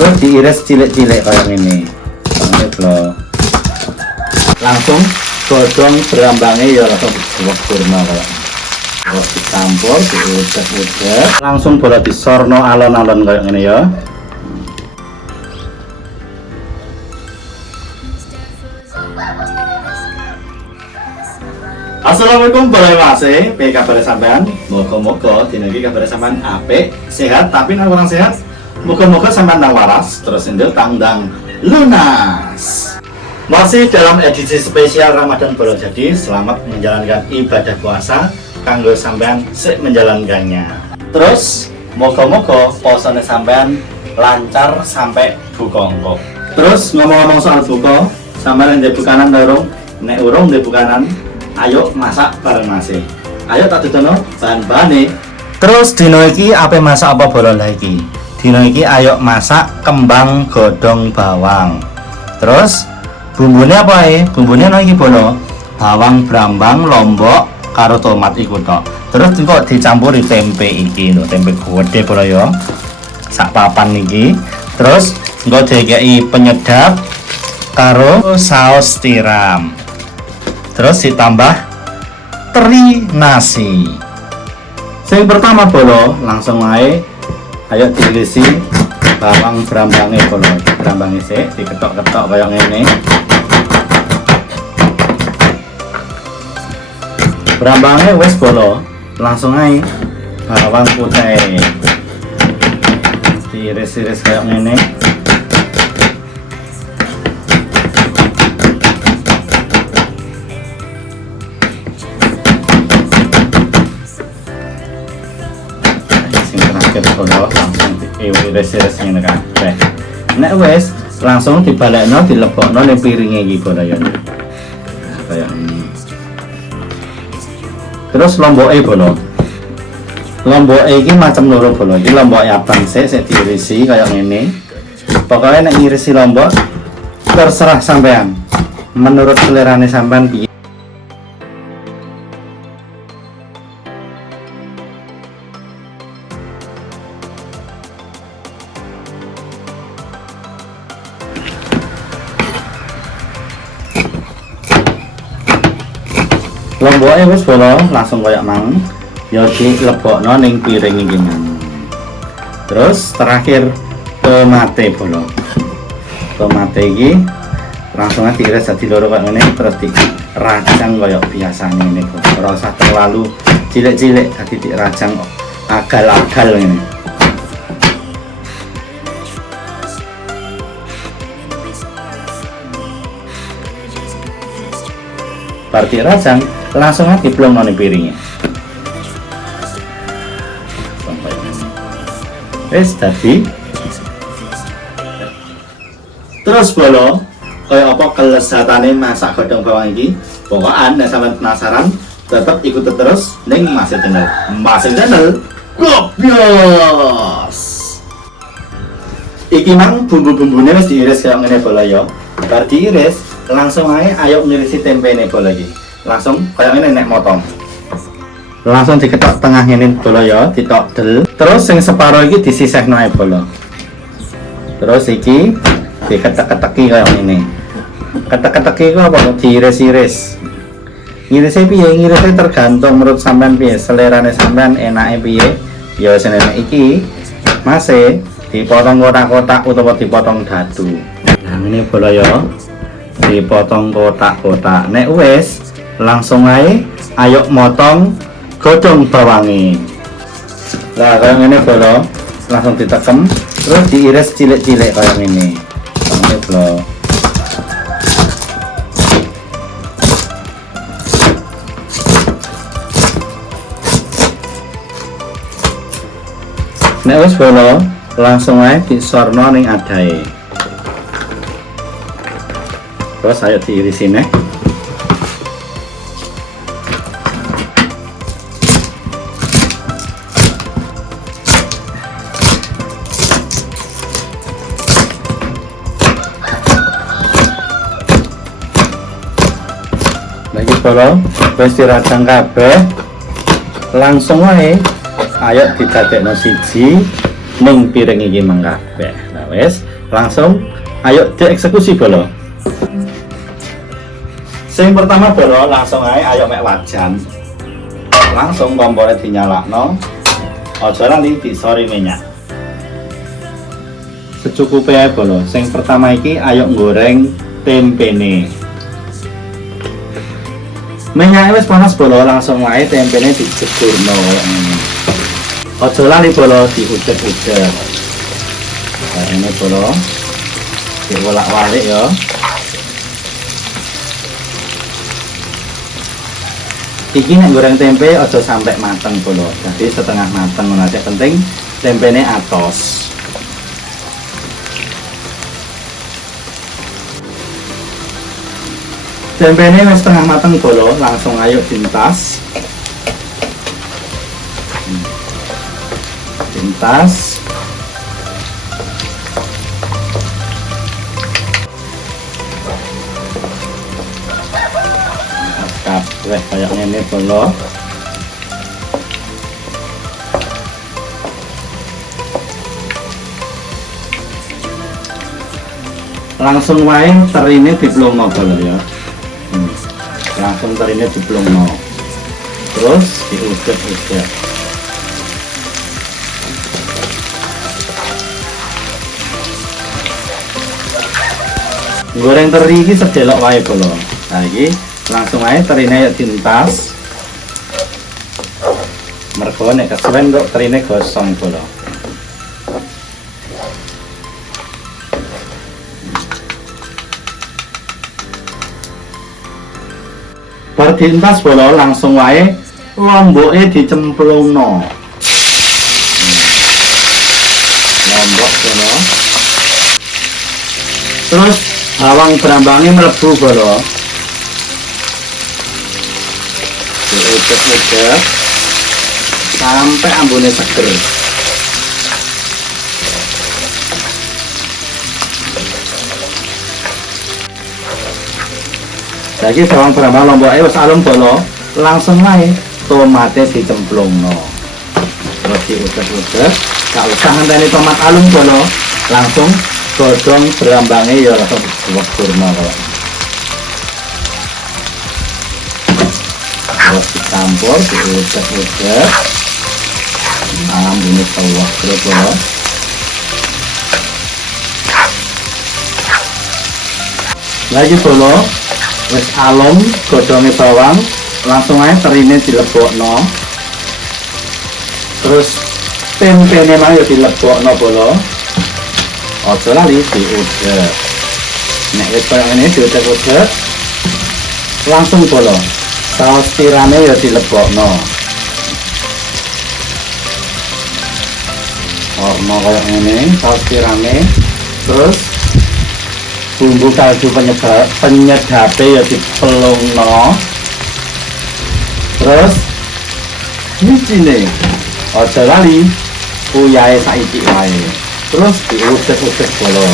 Terus diiris cilik-cilik kayak ini. Loh. Langsung godhong berambangnya ya langsung dibuat kurma kayak. Terus dicampur, diudak-udak, langsung bola disorno alon-alon kayak gini ya. Assalamualaikum warahmatullahi wabarakatuh. Piye kabare sampean? Moga-moga dina iki kabare sampean apik, sehat, tapi nek kurang sehat, moga-moga sampean nang waras terus endel tangdang lunas. Masih dalam edisi spesial Ramadan Bolo Jadi, selamat menjalankan ibadah puasa kanggo sampean sik menjalankannya. Terus moga-moga posone sampean lancar sampai buka engko. Terus ngomong-ngomong soal buka, sampean ndek bukanan dorong, nek urung ndek bukanan, ayo masak bareng Mas. Ayo tak dudono bahan-bahane. Terus dino iki ape masak apa bolon lagi? Dino iki ayo masak kembang godhong bawang. Terus bumbune apa bumbune no iki bolo, bawang brambang, lombok karo tomat iku tok. Terus kok dicampuri tempe iki lho, tempe gede bolo ya. Sak papan iki. Terus engko dikeki penyedap karo saus tiram. Terus ditambah teri nasi. Yang pertama bolo, langsung aja ayo diilisi bawang berambangnya bolo. Berambangnya sih diketok-ketok kayak ini. Berambangnya wes bolo, langsung aja bawang putih diiris-iris kayak ini. Langsung diiris-iris ngene kabeh. Nek wis langsung dibalekno dilebokno ning piringe iki bolo ya. Kayak ini. Terus lomboke bolo. Lomboke iki macam loro bolo. Iki lombok abang sik diirisi kayak ngene. Pokoknya nek ngirisi lombok terserah sampean. Menurut selerane sampean piye. Lomboknya wis bolo langsung kayak mang ya dilebokno ning piring iki mang. Terus terakhir tomate bolo. Tomate iki langsung diiris dadi loro kayak ngene terus dirajang kayak biasane ngene bolo. Ora usah terlalu cilik-cilik, dadi dirajang agal-agal ngene. Parti rajang langsung aja diplong noni piringnya. Wes tadi. Terus bolo, kayak apa kelezatane masak godhong bawang iki? Pokokan nek sampean penasaran, tetep ikuti terus ning Mas Channel. Mas Channel, gobios. Iki mang bumbu-bumbune wis diiris kaya ngene bolo ya. Bar diiris, langsung aja ayo ngirisi tempe nih bolo lagi. Langsung kayak ini nek motong langsung diketok tengah ini bolo ya, ditok del. Terus yang separuh ini disisihno ae bolo. Terus iki diketek-keteki kayak ini. Ketek-keteki ku apa? Diiris-iris. Ngirisnya piye? Ngirisnya tergantung menurut sampean piye, selerane sampean enake piye. Ya senene iki masih dipotong kotak-kotak utawa dipotong dadu. Nah ini bolo ya. Dipotong kotak-kotak. Nek wis langsung aja ayo motong godhong bawangi. Nah kayak gini bolo langsung ditekem terus diiris cilik-cilik kayak gini. Ini bolo. Nek wis bolo langsung aja disorno ning adahe. Terus ayo diirisin ya. Lagi bolo, wis dirajang kabeh. Langsung ae ayo didadekno siji ning piring iki mang kabeh. Nah, wes, langsung ayo dieksekusi bolo. Sing pertama bolo langsung ayo mek wajan. Langsung kompornya dinyalakno. Aja lali disori minyak. Secukupnya bolo. Sing pertama iki ayo goreng tempene. Minyaknya wis panas bolo, langsung ae tempene dijeburno. Aja lali bolo diudek-udek. Nah, ini bolo diolak-walik ya. Iki nek goreng tempe aja sampai mateng bolo. Jadi setengah mateng ngono aja, penting tempene atos. Tempene wis setengah mateng bolo, langsung ayo dintas. Dintas. Kabeh kayak ngene bolo. Langsung wae terine diplungno bolo ya. Langsung terine diplungno. Terus diudek-udek. Goreng teri iki sedelok wae bolo. Nah iki langsung aja terine yuk dintas. Mergo nek kesuwen kok terine gosong bolo. Bar dintas bolo langsung wae lomboke dicemplungno. Lombok bolo. Terus bawang brambangnya mlebu bolo. Diudek-udek sampai ambune seger. Lagi bawang brambang lomboknya wis alum bolo, langsung wae tomate dicemplungno. Terus diudek-udek, gak usah ngenteni tomat alum bolo, langsung godhong brambangnya ya langsung diweburno kok. Terus dicampur, diudek-udek, ambune tuwek terus bolo. Lagi bolo wis alum godhonge bawang, langsung aja terine dilebokno. Terus tempene mang yo dilebokno bolo. Aja lali diudek. Nek wis kaya ngene diudek-udek, langsung bolo. Saus tirame yo dilebokno. Orno kaya ngene, saus tirame. Terus bumbu kaldu penyedape ya dipelungno. Terus micine aja lali uyahe saiki wae. Terus diudek-udek bolo.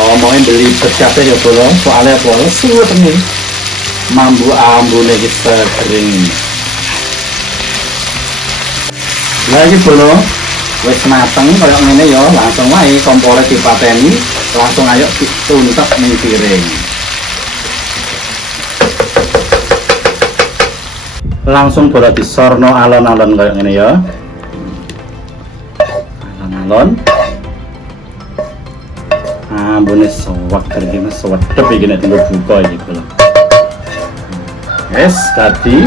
Omongin beli becape ya bolo, soalnya bolo suwet nih. Mambu ambune iki kering. Lagi bolo wis mateng kaya ngene ya, langsung wae kompore dipateni, langsung ayo dituntek ning piring. Langsung bolo disorno alon-alon kaya ngene ya. Alon-alon. Ambune seger iki, sedep iki nek tinggal buka iki bolo. Yes, tadi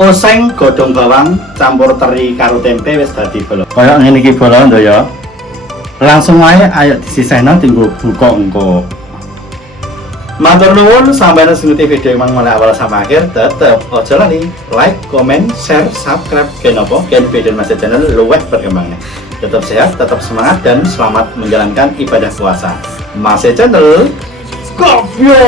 oseng godhong bawang campur teri karo tempe wis dadi bolo. Kaya ngene iki bolo ndo ya. Langsung ae ayo disisihno tinggo buka engko. Matur nuwun sampeyan sing ngerti video mang mulai awal sampai akhir. Tetep aja lali like, comment, share, subscribe kenapa ken video Mas channel luwih berkembangnya. Tetap sehat, tetap semangat dan selamat menjalankan ibadah puasa. Mas channel Kopyo.